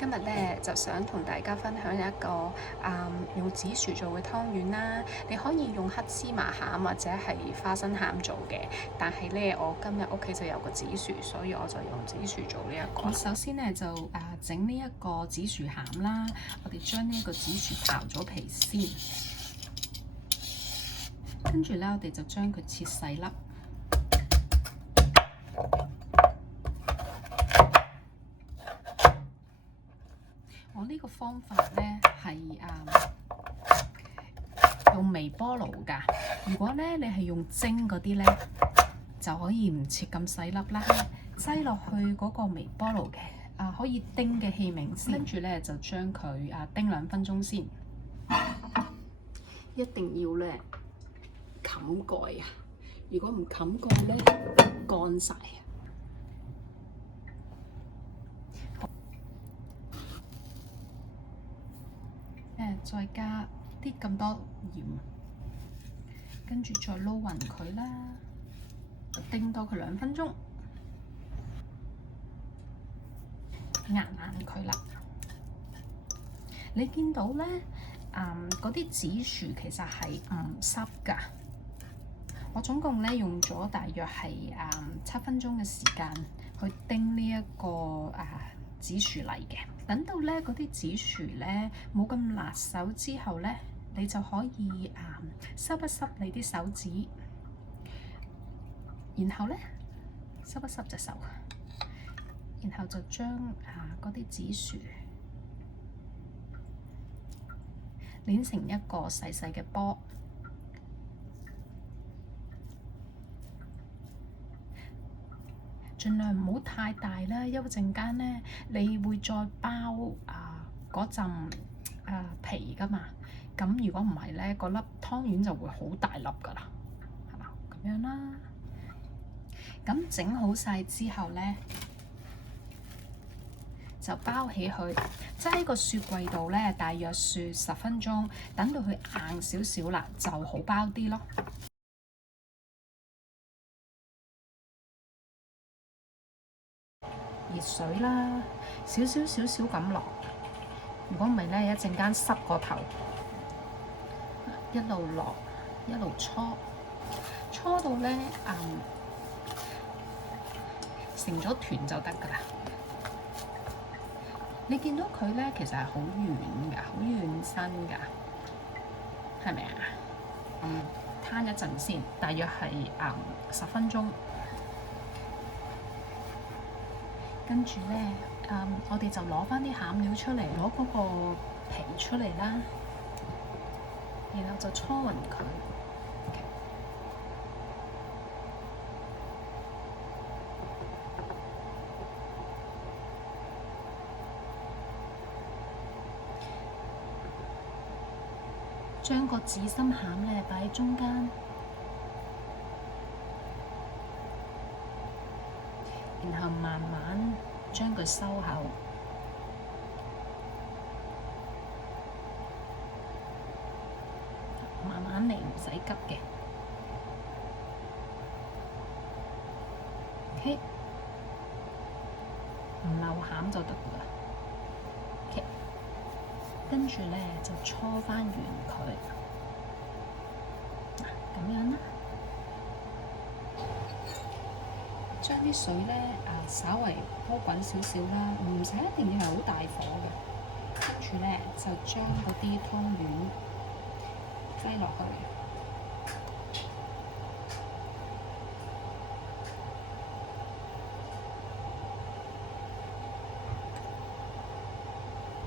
今日咧就想同大家分享一個用紫薯做嘅湯圓啦。你可以用黑芝麻餡或者係花生餡做嘅，但係咧我今日屋企就有個紫薯，所以我就用紫薯做呢一個。首先咧就整呢一個紫薯餡啦。我哋將呢一個紫薯刨咗皮先，跟住咧我哋就將佢切細粒。我呢個方法咧係用微波爐㗎。如果咧你係用蒸嗰啲咧，就可以唔切咁細粒啦。擠落去嗰個微波爐嘅可以叮嘅器皿先，跟住咧就將佢叮2分鐘先。一定要咧冚蓋啊！如果唔冚蓋咧，乾晒。再加啲咁多鹽，跟住再撈勻佢啦，叮多佢2分鐘，壓硬佢啦。你見到咧，嗰啲紫薯其實係唔濕㗎。我總共咧用咗大約係7分鐘嘅時間去叮呢一個紫薯泥嘅。等到咧嗰啲紫薯咧冇咁辣手之後咧，你就可以濕一濕你啲手指，然後咧濕一濕隻手，然後就將嗰啲紫薯捏成一個細細嘅波。盡量唔好太大啦，因為陣間咧你會再包嗰陣皮㗎嘛。咁如果唔係咧，個粒湯圓就會好大粒㗎啦，係嘛？咁樣啦。咁整好晒之後咧，就包起佢，擠喺個雪櫃度咧，大約雪10分鐘，等到佢硬少少啦，就好包啲咯。熱水啦，少少咁落。如果唔係咧，一陣間濕個頭。一路落，一路搓，搓到咧成咗團就得㗎啦。你見到佢咧，其實係好軟㗎，好軟身㗎，係咪啊？攤一陣先，大約係10分鐘。跟住咧，我哋就攞返啲餡料出嚟，攞嗰個皮出嚟啦，然後就搓勻佢。將個紫心餡咧擺喺中間，然後慢慢將佢收口，慢慢嚟，唔使急嘅。OK， 唔漏餡就得㗎啦。OK， 跟住咧就搓返圓佢，咁樣啦。將啲水咧稍為煲滾少少啦，唔使一定要係好大火嘅。跟住咧就將嗰啲湯圓擠落去。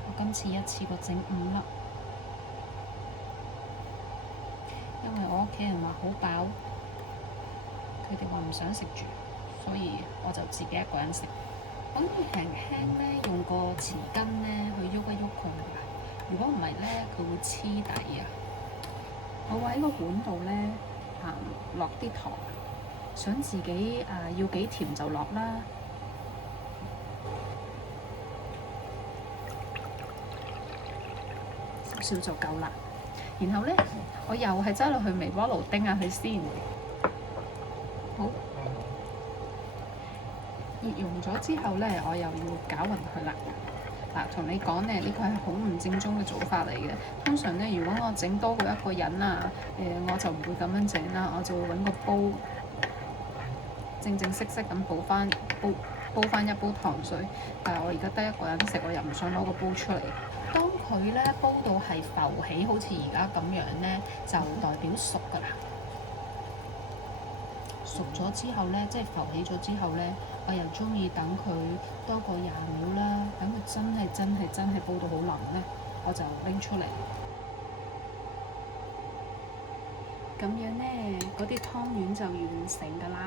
我今次一次過整5粒，因為我屋企人話好飽，佢哋話唔想食住。所以我就自己一個人食。咁輕輕咧，用個匙羹咧去喐一喐佢。如果唔係咧，佢會黐底啊。我會喺個碗度咧落啲糖，想自己要幾甜就落啦。少少就夠啦。然後咧，我又係擠落去微波爐叮下佢先。好。熱溶咗之後咧，我又要攪勻佢啦。嗱，同你講咧，呢個係好唔正宗嘅做法嚟嘅。通常咧，如果我整多過一個人啊，我就唔會咁樣整啦，我就會揾個煲，正正式式咁煲翻一煲糖水。但係我而家得一個人食，我又唔想攞個煲出嚟。當佢咧煲到係浮起，好似而家咁樣咧，就代表熟㗎啦。熟咗之後咧，即係浮起咗之後咧，我又中意等佢多過20秒啦，等佢真係煲到好腍咧，我就拎出嚟。咁樣咧，嗰啲湯圓就完成㗎啦。